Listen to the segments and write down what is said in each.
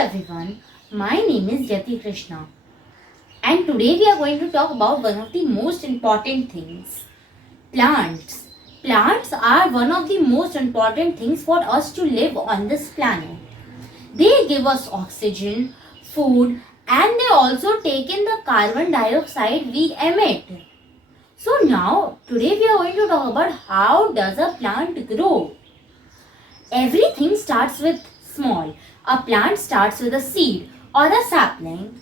everyone, my name is Yatee Krishna, and today we are going to talk about one of the most important things, plants. Plants are one of the most important things for us to live on this planet. They give us oxygen, food, and they also take in the carbon dioxide we emit. So now, today we are going to talk about how does a plant grow. Everything starts with small. A plant starts with a seed or a sapling.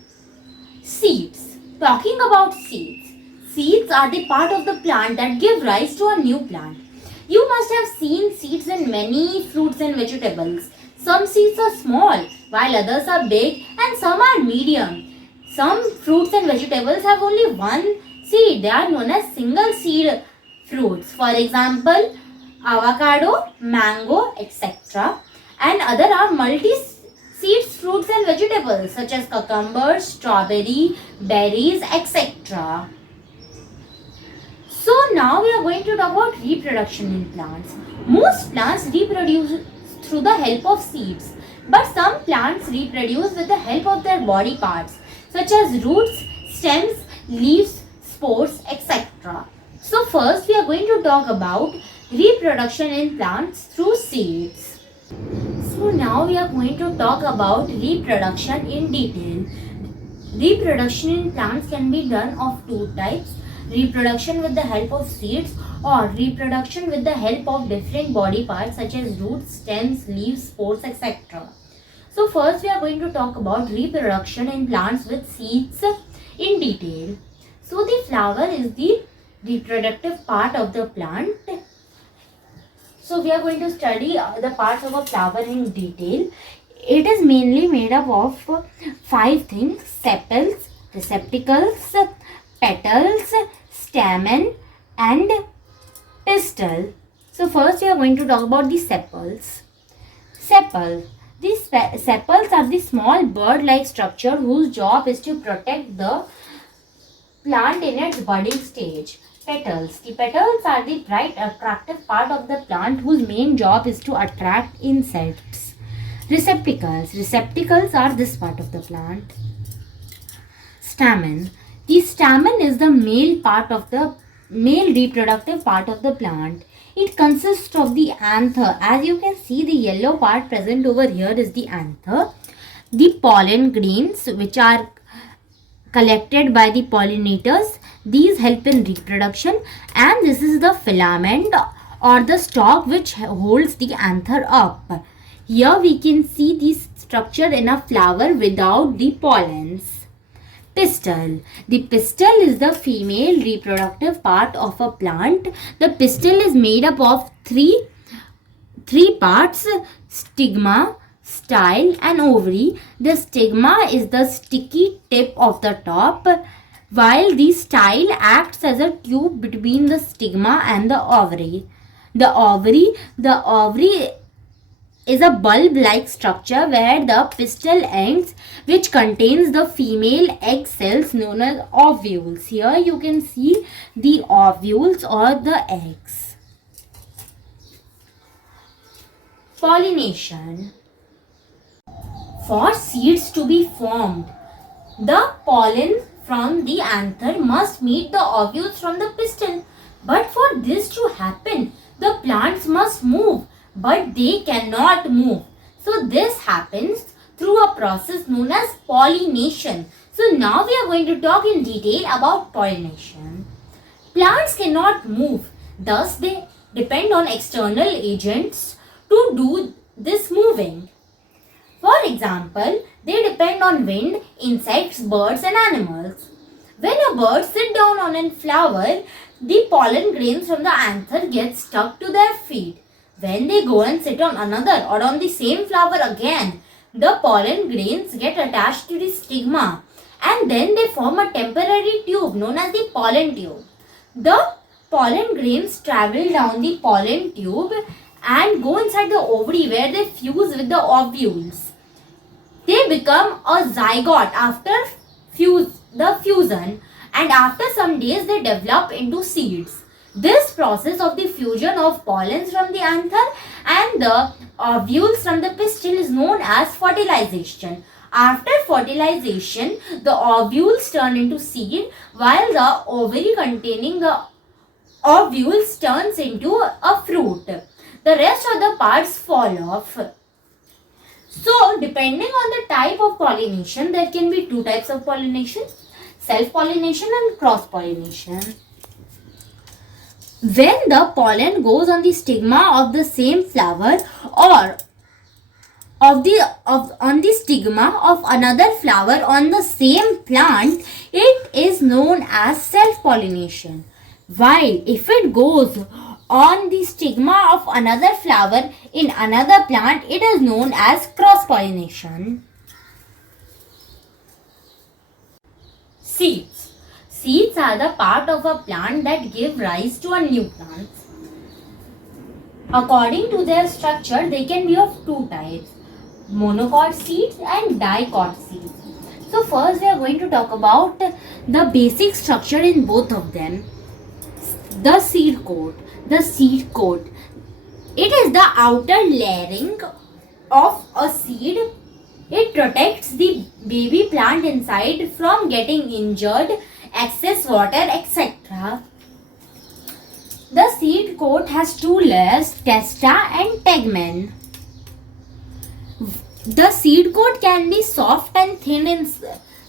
Seeds. Talking about seeds. Seeds are the part of the plant that give rise to a new plant. You must have seen seeds in many fruits and vegetables. Some seeds are small, while others are big, and some are medium. Some fruits and vegetables have only one seed. They are known as single seed fruits. For example, avocado, mango, etc. And other are multi-seeds fruits and vegetables such as cucumbers, strawberry, berries, etc. So now we are going to talk about reproduction in plants. Most plants reproduce through the help of seeds, but some plants reproduce with the help of their body parts such as roots, stems, leaves, spores, etc. So first we are going to talk about reproduction in plants through seeds. So now we are going to talk about reproduction in detail. Reproduction in plants can be done of two types: reproduction with the help of seeds or reproduction with the help of different body parts such as roots, stems, leaves, spores, etc. So first we are going to talk about reproduction in plants with seeds in detail. So the flower is the reproductive part of the plant. So we are going to study the parts of a flower in detail. It is mainly made up of 5 things: sepals, receptacles, petals, stamen and pistil. So first we are going to talk about the sepals. Sepal. These sepals are the small bird-like structure whose job is to protect the plant in its budding stage. Petals. The petals are the bright, attractive part of the plant whose main job is to attract insects. Receptacles. Receptacles are this part of the plant. Stamen. The stamen is the male reproductive part of the plant. It consists of the anther. As you can see, the yellow part present over here is the anther. The pollen grains, which are collected by the pollinators, these help in reproduction, and this is the filament or the stalk which holds the anther up. Here we can see this structure in a flower without the pollens. Pistil. The pistil is the female reproductive part of a plant. The pistil is made up of three parts: stigma, style and ovary. The stigma is the sticky tip of the top, while the style acts as a tube between the stigma and the ovary. The ovary is a bulb-like structure where the pistil ends, which contains the female egg cells known as ovules. Here you can see the ovules or the eggs. Pollination. For seeds to be formed, the pollen from the anther must meet the ovules from the pistil. But for this to happen, the plants must move, but they cannot move. So this happens through a process known as pollination. So now we are going to talk in detail about pollination. Plants cannot move, thus they depend on external agents to do this moving. For example, they depend on wind, insects, birds and animals. When a bird sits down on a flower, the pollen grains from the anther get stuck to their feet. When they go and sit on another or on the same flower again, the pollen grains get attached to the stigma and then they form a temporary tube known as the pollen tube. The pollen grains travel down the pollen tube and go inside the ovary where they fuse with the ovules. They become a zygote after the fusion, and after some days they develop into seeds. This process of the fusion of pollens from the anther and the ovules from the pistil is known as fertilization. After fertilization, the ovules turn into seed, while the ovary containing the ovules turns into a fruit. The rest of the parts fall off. So, depending on the type of pollination, there can be two types of pollination: self-pollination and cross-pollination. When the pollen goes on the stigma of the same flower or on the stigma of another flower on the same plant, it is known as self-pollination. While if it goes on the stigma of another flower in another plant, it is known as cross-pollination. Seeds. Seeds are the part of a plant that give rise to a new plant. According to their structure, they can be of two types: monocot seeds and dicot seeds. So first we are going to talk about the basic structure in both of them. The seed coat. The seed coat. It is the outer layering of a seed. It protects the baby plant inside from getting injured, excess water, etc. The seed coat has two layers, testa and tegmen. The seed coat can be soft and thin in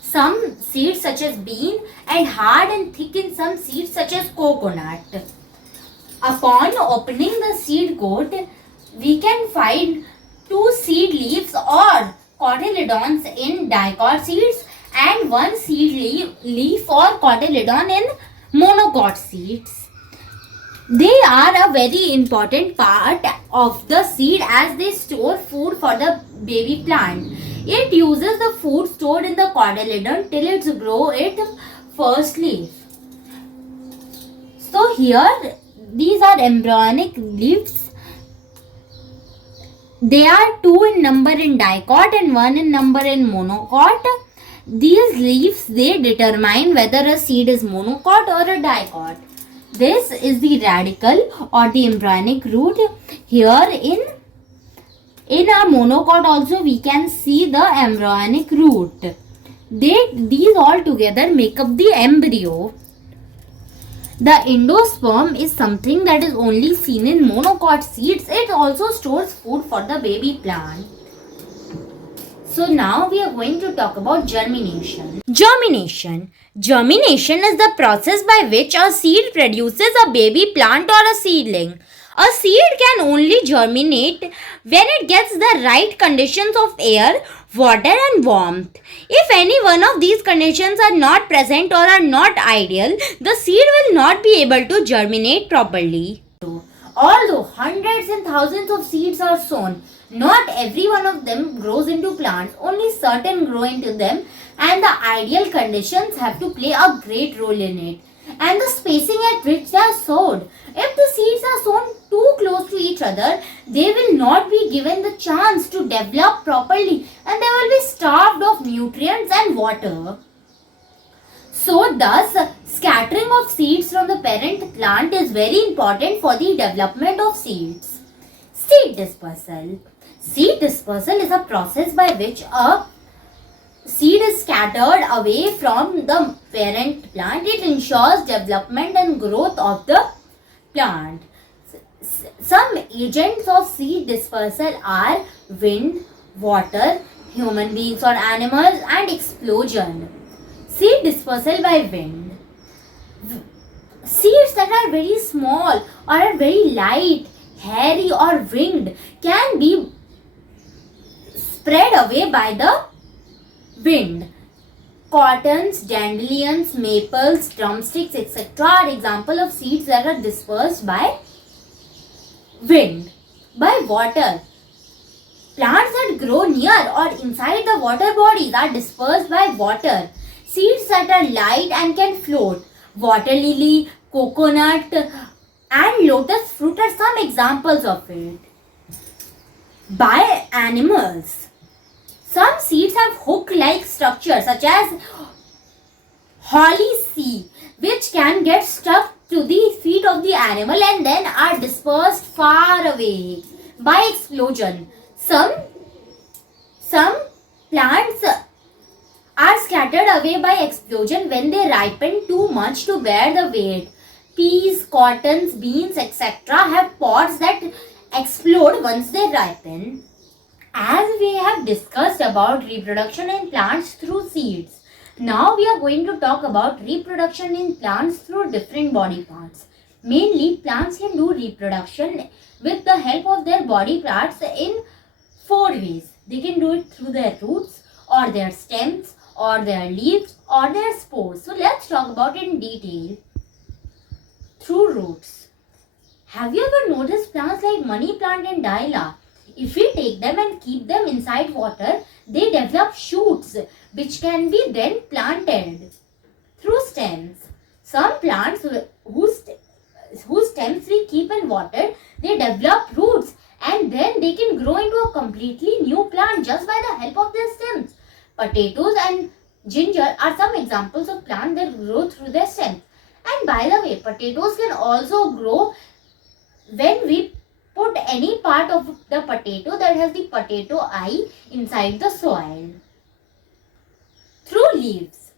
some seeds such as bean and hard and thick in some seeds such as coconut. Upon opening the seed coat, we can find two seed leaves or cotyledons in dicot seeds and one seed leaf or cotyledon in monocot seeds. They are a very important part of the seed as they store food for the baby plant. It uses the food stored in the cotyledon till it grows its first leaf. So here these are embryonic leaves. They are 2 in number in dicot and 1 in number in monocot. These leaves, they determine whether a seed is monocot or a dicot. This is the radicle or the embryonic root. Here in a monocot also we can see the embryonic root. These all together make up the embryo. The endosperm is something that is only seen in monocot seeds. It also stores food for the baby plant. So now we are going to talk about germination. Germination. Germination is the process by which a seed produces a baby plant or a seedling. A seed can only germinate when it gets the right conditions of air, water and warmth. If any one of these conditions are not present or are not ideal, the seed will not be able to germinate properly. Although hundreds and thousands of seeds are sown, not every one of them grows into plants. Only certain grow into them, and the ideal conditions have to play a great role in it. And the spacing at which they are sowed. If the seeds are sown too close to each other, they will not be given the chance to develop properly and they will be starved of nutrients and water. So thus, scattering of seeds from the parent plant is very important for the development of seeds. Seed dispersal. Seed dispersal is a process by which a seed is scattered away from the parent plant. It ensures development and growth of the plant. Some agents of seed dispersal are wind, water, human beings or animals, and explosion. Seed dispersal by wind. Seeds that are very small or are very light, hairy or winged can be spread away by the wind. Cottons, dandelions, maples, drumsticks, etc. are examples of seeds that are dispersed by wind. By water. Plants that grow near or inside the water bodies are dispersed by water. Seeds that are light and can float. Water lily, coconut and lotus fruit are some examples of it. By animals. Some seeds have hook-like structure such as holly seed, which can get stuck to the feet of the animal and then are dispersed far away by explosion. Some plants are scattered away by explosion when they ripen too much to bear the weight. Peas, cottons, beans, etc. have pods that explode once they ripen. As we have discussed about reproduction in plants through seeds, now we are going to talk about reproduction in plants through different body parts. Mainly, plants can do reproduction with the help of their body parts in 4 ways. They can do it through their roots, or their stems, or their leaves, or their spores. So let's talk about it in detail. Through roots. Have you ever noticed plants like money plant and dahlia? If we take them and keep them inside water, they develop shoots which can be then planted. Through stems. Some plants whose stems we keep in water, they develop roots and then they can grow into a completely new plant just by the help of their stems. Potatoes and ginger are some examples of plants that grow through their stems. And by the way, potatoes can also grow when we put any part of the potato that has the potato eye inside the soil. Through leaves.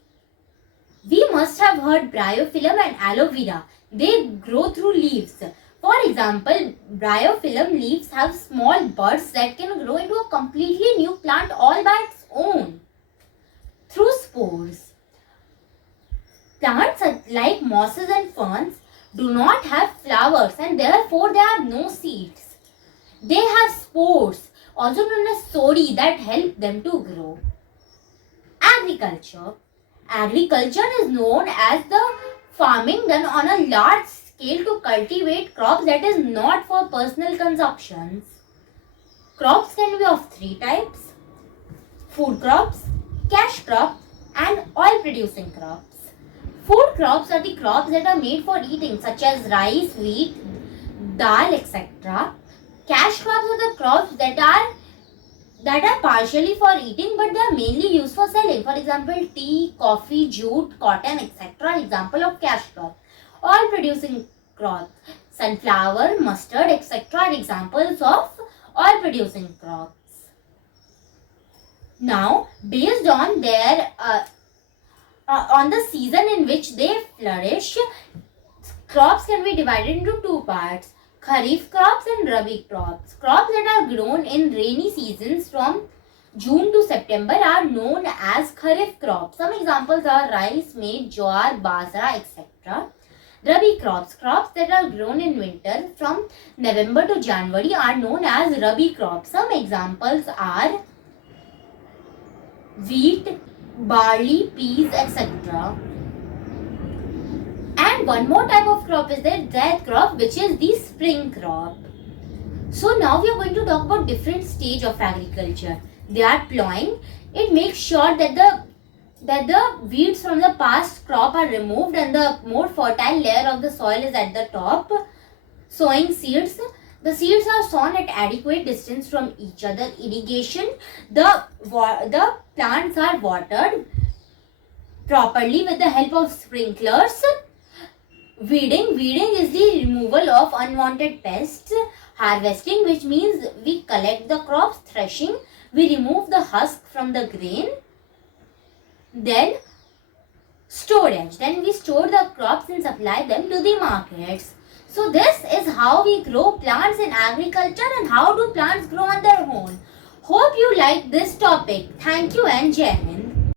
We must have heard bryophyllum and aloe vera. They grow through leaves. For example, bryophyllum leaves have small buds that can grow into a completely new plant all by its own. Through spores. Plants like mosses and ferns do not have flowers and therefore they have no seeds. They have spores, also known as sodi, that help them to grow. Agriculture. Agriculture is known as the farming done on a large scale to cultivate crops that is not for personal consumption. Crops can be of 3 types: food crops, cash crops, and oil producing crops. Food crops are the crops that are made for eating, such as rice, wheat, dal, etc. Cash crops are the crops that are partially for eating but they are mainly used for selling. For example, tea, coffee, jute, cotton, etc. Example of cash crops. Oil producing crops, sunflower, mustard, etc. are examples of oil producing crops. Now, based on their on the season in which they flourish, crops can be divided into 2 parts: Kharif crops and Rabi crops. Crops that are grown in rainy seasons from June to September are known as Kharif crops. Some examples are rice, maize, jowar, basra, etc. Rabi crops. Crops that are grown in winter from November to January are known as Rabi crops. Some examples are wheat, barley, peas, etc. And one more type of crop is there, that crop which is the spring crop. So now we are going to talk about different stage of agriculture. They are plowing. It makes sure that the weeds from the past crop are removed and the more fertile layer of the soil is at the top. Sowing seeds. The seeds are sown at adequate distance from each other. Irrigation. The plants are watered properly with the help of sprinklers. Weeding is the removal of unwanted pests. Harvesting, which means we collect the crops. Threshing, we remove the husk from the grain. Then storage, then we store the crops and supply them to the markets. So this is how we grow plants in agriculture and how do plants grow on their own. Hope you like this topic. Thank you and Jai Hind.